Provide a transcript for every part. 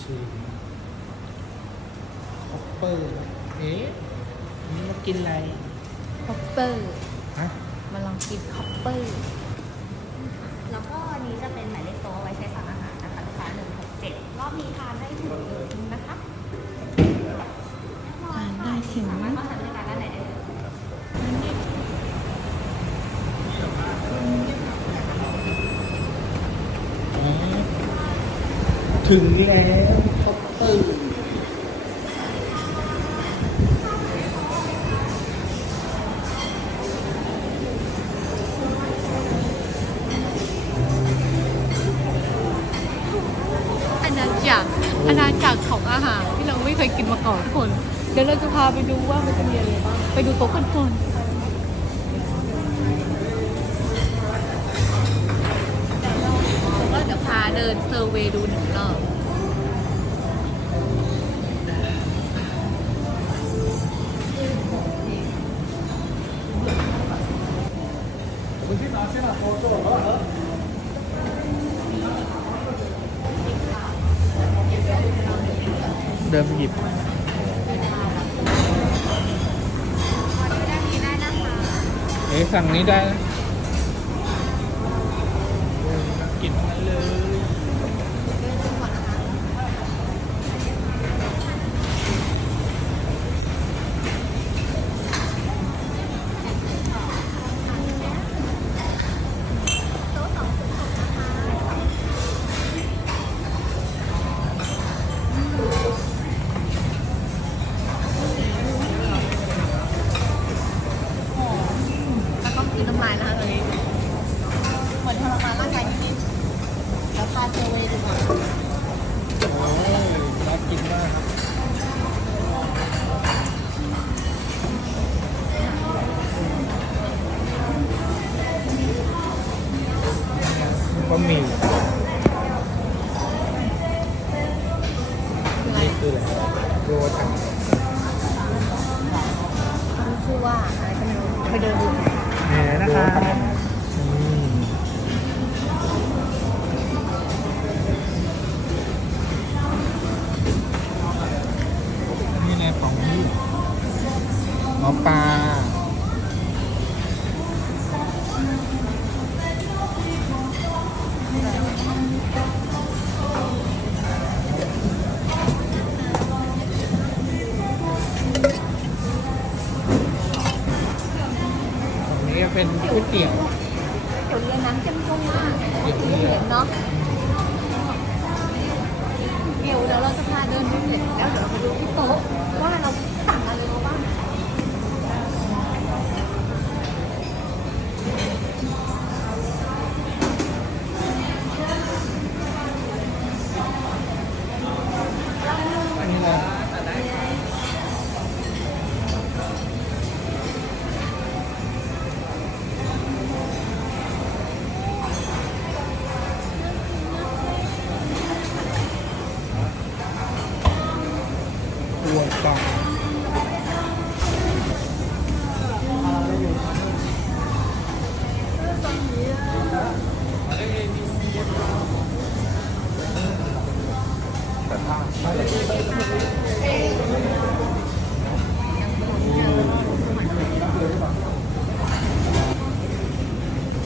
ชิมคอปเปอร์เอ๊ะนี่มากินอะไรคอปเปอร์ฮะมาลองกินคอปเปอร์ แล้วก็อันนี้จะเป็นหมายเลขโต๊ะไว้ใช้สั่งอาหารนะคะลูกค้าหนึ่งหกเจ็ดรอบนี้ทานได้ถึงนะคะ ทานได้ถึง สามารถเข้าทานบริการด้านไหนได้เลย อ๋อ ถึงแล้วคอปเปอร์อาณาจักรอาณาจักรของอาหารที่เราไม่เคยกินมาก่อนทุกคน เดี๋ยวเราจะพาไปดูว่ามันจะมีอะไรบ้าง ไปดูโต๊ะกันก่อนแล้วก็ เดี๋ยวพาเดินเซอร์เวย์ดูหนึ่งรอบเดินไปหยิบได้นะคะเอ๊ะสั่งนี้ได้นะ โรตังชื่อว่าอะไรก็ไม่รู้ไปเดินดูแหนนะคะนี่ไงของนี่หมอปลา ตรงนี้ก็เป็นก๋วยเตี๋ยวเดี๋ยวเรียนน้ำเข้มข้นมากเดี๋ยวไม่นี้เห็นเนาะเดี๋ยวเดี๋ยวเราจะพาเดินดูเสร็จแล้วเดี๋ยวเราไปดูที่โต๊ะว่าเราสั่งอะไร ตัวปลา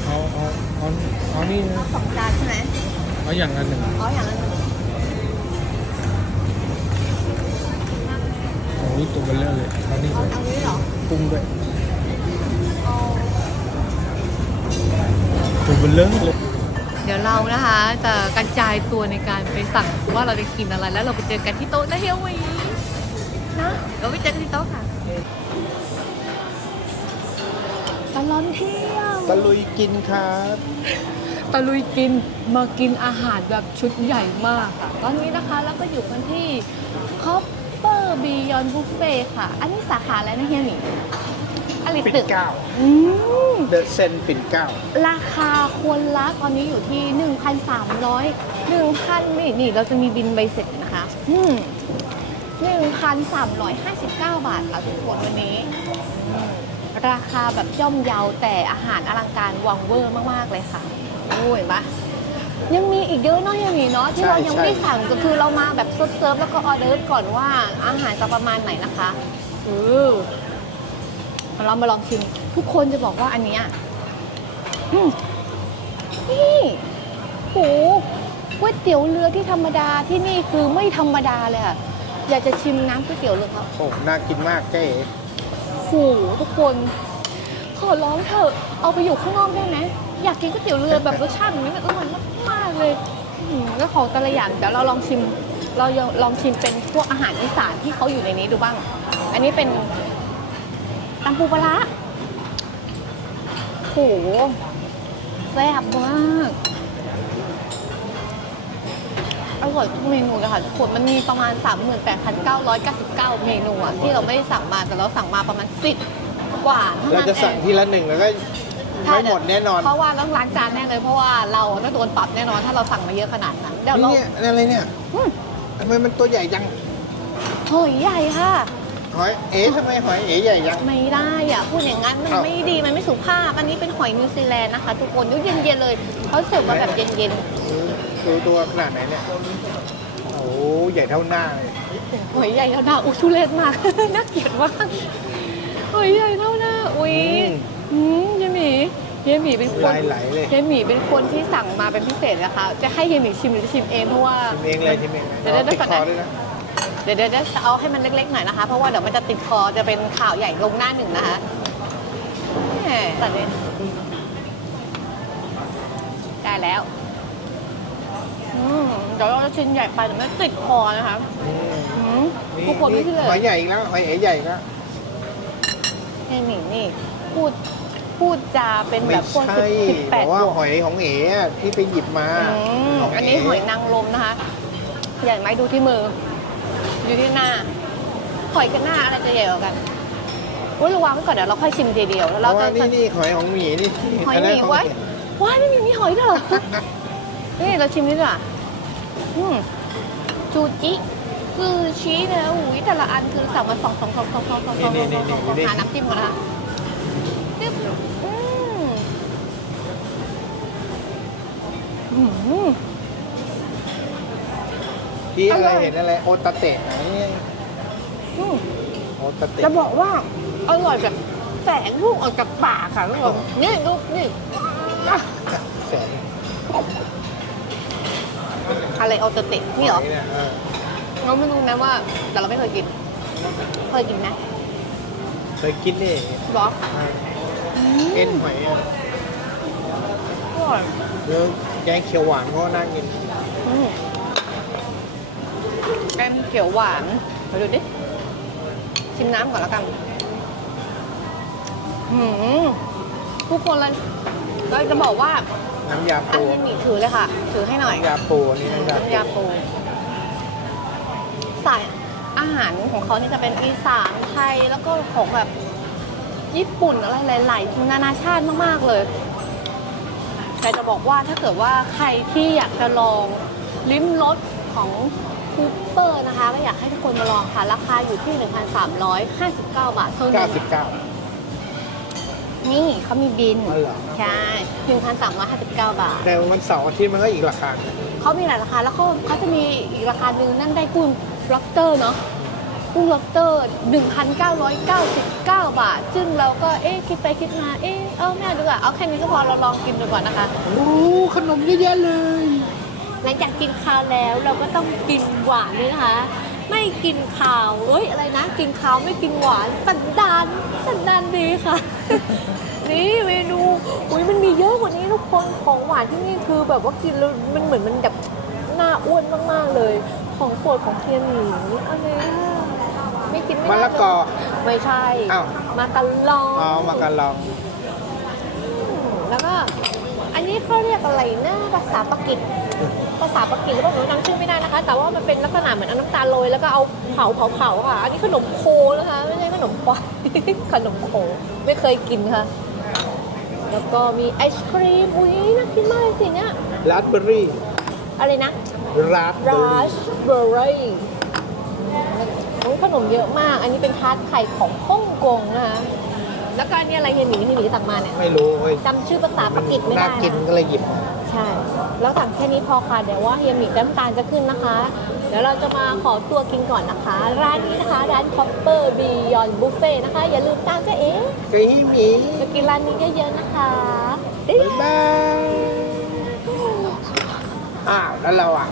เอาเอาเอาเอานี่นะ สองจานใช่ไหม เอาอย่างละหนึ่ง อ๋ออย่างละหนึ่ง อ้ยตัวเบลเลอร์เลยเอานี่เอาด้วยเอานี้เหรอปรุงด้วยเอาตัวเบลเลอร์เลยเดี๋ยวเรานะคะจะกระจายตัวในการไปสั่งว่าเราจะกินอะไรแล้วเราไปเจอกันที่โต๊ะนะเฮียหวีนะเราไปเจอกันที่โต๊ะค่ะตลอนเที่ยวตะลุยกินครับตะลุยกินมากินอาหารแบบชุดใหญ่มากค่ะตอนนี้นะคะเราก็อยู่กันที่ Copper Beyond Buffet ค่ะ อันนี้สาขาอะไรนะเฮียหนิอะไรปิ่ตึนกเกล้าอืมเดอะเซนปิ่นเกล้าราคาคนละตอนนี้อยู่ที่ 1,300 1,000นี่นี่เราจะมีบินใบเสร็จนะคะ อืม1,359 บาทค่ะทุกคนวันนี้อืมราคาแบบย่อมเยาแต่อาหารอลังการวังเวอร์มาก ๆ เลยค่ะโอ้ยเห็นปะ ยังมีอีกเยอะเนาะยังมีเนาะที่ใช่เรายังไม่ได้ใช่สั่งก็คือเรามาแบบเซิร์ฟๆแล้วก็ออเดอร์ฟก่อนว่าอาหารจะประมาณไหนนะคะเออเรามาลองชิม ทุกคนจะบอกว่าอันเนี้ยอืมนี่โหก๋วยเตี๋ยวเรือที่ธรรมดาที่นี่คือไม่ธรรมดาเลยค่ะอยากจะชิมน้ำก๋วยเตี๋ยวเรือครับโอ้น่ากินมากเจ๊โอ้โหทุกคน ขอร้องเถอะเอาไปอยู่ข้างนอกได้ไหม อยากกินก๋วยเตี๋ยวเรือแบบรสชาติแบบนี้มันอร่อยมากๆเลยอืมแล้วของแต่ละอย่างเดี๋ยวเราลองชิม เราลองชิมเป็นพวกอาหารอีสานที่เขาอยู่ในนี้ดูบ้าง อันนี้เป็นตำปูปลาร้าโหแซ่บมากอร่อยทุกเมนูเลยค่ะทุกคนมันมีประมาณ 38,999 เมนูอะที่เราไม่ได้สั่งมาแต่เราสั่งมาประมาณ 10 กว่าเท่าเรานั้นจะเอสั่งงทีละหนึ่งแล้วก็ ไม่หมดแน่นอน เพราะว่าต้องล้างจานแน่เลยเพราะว่าเราต้องโดนปรับแน่นอนถ้าเราสั่งมาเยอะขนาดนั้นเดี๋ยวเรานี่เนี่ยอะไรเนี่ยอืมทำไมมันตัวใหญ่จังหอยใหญ่ค่ะ หอยเอ๋ทำไมหอยเอ๋ใหญ่จัง ไม่ได้อะพูดอย่างนั้นมันอ้าวไม่ดีมันไม่สุภาพ อันนี้เป็นหอยนิวซีแลนด์นะคะ ทุกคนยุเย็นๆเลยเขาเสิร์ฟมาแบบเย็นดูตัวขนาดไหนเนี่ยโอ้ใหญ่เท่าหน้าเลยๆหอยใหญ่เท่าหน้าอุ้ยทุเรศมาก น่าเกลียดมากหอยใหญ่เท่าหน้าอุ้ยอืมเย หมีเยหมีเป็นคนลายไหลเลยเยหมีเป็นคนที่สั่งมาเป็นพิเศษนะคะ จะให้เยหมีชิมหรือจะชิมเองเพราะว่าชิมเองเลยชิมเองเดี๋ยวเดี๋ยวติดก่อนคนะอด้วยนะเดี๋ยวเดี๋ยวจะเอาให้มันเล็กๆหน่อยนะคะ เพราะว่าเดี๋ยวมันจะติดคอจะเป็นข่าวใหญ่ลงหน้าหนึ่งนะคะแหมตัดเลยได้แล้วอืมเดี๋ยวเราจะชิ้นใหญ่ไปแต่ไม่ติดคอนะคะอืมอืมทุกคนไม่เชื่อหอยใหญ่อีกแล้วหอยเอ๋ใหญ่อีกแล้วนี่นี่นี่พูด พูดจาเป็นไม่แบบพวกใช่สิบแปบดอกว่าบวกหอยของเอ๋อะที่ไปหยิบมาอืมขงอันนี้หอยนางรมนะคะ ใหญ่ไหมดูที่มือ อยู่ที่หน้า หอยกับหน้าอะไรจะใหญ่กว่ากันอุ้ยระวังไว้ก่อนเดี๋ยวเราค่อยชิมทีเดียวแล้วเพเราราะว่าจะนี่นี่หอยของหมีนี่หอยนหนั้มีนของไว้เอ๋ว้ายไม่มีมีหอยด้วยเหรอ นี่เราชิมนี่ดีกว่าอืมจูจิซูชิเนี่ยอุ้ยแต่ละอันคือสั่งมาสองสองสองสองสองสองสองสองสองสองหาน้ำจิ้มก่อนนะคะจึ๊บ อืมอืมที่อะไรอร่อย เห็นอะไร โอตาเตะอันนี้อืม โอตาเตะจะบอกว่าอร่อยแบบแสงลูกออกจากปากค่ะทุกคนนี่ลูกนี่อะแสนอะไรเอาเตะนี่เหรอยยเออเราไม่รู้นะว่า แต่เราไม่เคยกิน เคยกินไหมเคยกินนี่บอส เอ็นหอยอะอร่อยเนื้อแกงเขียวหวานก็น่ากินอืมแกงเขียวหวานมาดูดิ ชิมน้ำก่อนแล้วกันหืมทุกคนเลยเราจะบอกว่าน้ำยาอันปูนี้หนีถือเลยค่ะ ถือให้หน่อย น้ำยาปูอันนี่น้ำยาน้ำยาปูสายอาหารของเขานี่จะเป็นอีสานไทยแล้วก็ของแบบ ญี่ปุ่นอะไรหลายๆนานาชาติมากๆเลยแต่จะบอกว่าถ้าเกิดว่าใครที่อยากจะลองลิ้มรสของคูเปอร์นะคะ ก็อยากให้ทุกคนมาลองค่ะ ราคาอยู่ที่ 1,359 บาทเท่านั้น99นี่เขามีบินอ๋อเหรอ ใช่1,359 บาท แต่วันเสาร์อาทิตย์มันก็อีกราคาหนึ่ง เขามีหลายราคาแล้วเขาเขาจะมีอีกราคาหนึ่งนั่นได้กุ้งล็อบสเตอร์เนาะ กุ้งล็อบสเตอร์1,999 บาท ซึ่งเราก็เอ๊ะคิดไปคิดมา เอ๊ะเออไม่เอาดีกว่าเอาแค่นี้ก็พอเราลองกินดูก่อนนะคะ โอ้ขนมเยอะแยะเลย หลังจากกินข้าวแล้วเราก็ต้องกินหวานด้วยนะคะ ไม่กินข้าวเอ้ยอะไรนะ กินข้าวไม่กินหวานสันดานสันดานดีค่ะ นี่เมนูอุ้ยมันมีเยอะกว่านี้ทุกคนของหวานที่นี่คือแบบว่ากินแล้วมันเหมือนมันแบบน่าอ้วนมากๆเลย ของโปรดของเทียนหมีอะไรอะไม่กินไม่มะได้ละกอ ไม่ใช่อ้าว มากันลองเอามากันลอง แล้วก็อันนี้เขาเรียกอะไรนะภาษาปากีสภาษาปากีสหรือเปล่าหนูจำชื่อไม่ได้นะคะ แต่ว่ามันเป็นลักษณะเหมือนเอาน้ำตาลโรยแล้วก็เอาเผาเผาเผาค่ะ อันนี้ขนมโคนะคะไม่ใช่ขนมควาย ขนมโคไม่เคยกินค่ะ แล้วก็มีไอศครีมอุ้ยน่ากินมากเลยสิเนี่ยราสเบอร์รี่ อะไรนะ ราสเบอร์รารี่ สเบอร์รี่โอ้ยข นมเยอะมาก อันนี้เป็นทาร์ตไข่ของฮ่องกงนะคะแล้วก็อันนี้อะไรเฮียหมีเฮียหมีสั่งมาเนี่ยไม่รู้เว้ยจำชื่อภาษาปากีสไม่น่าได้กินนะก็เลยหยิบมาใใช่ แล้วสั่งแค่นี้พอค่ะเดี๋ยวว่าเฮียหมีน้ำตาลจะขึ้นนะคะ เดี๋ยวเราจะมาขอตัวกินก่อนนะคะ ร้านนี้นะคะ ร้าน Copper Beyond Buffet นะคะ อย่าลืมตามเจ๊เอ๋กะฮิหมีมากินร้านนี้เยอะๆนะคะบ๊ายบายอ้าวแล้วเราอะ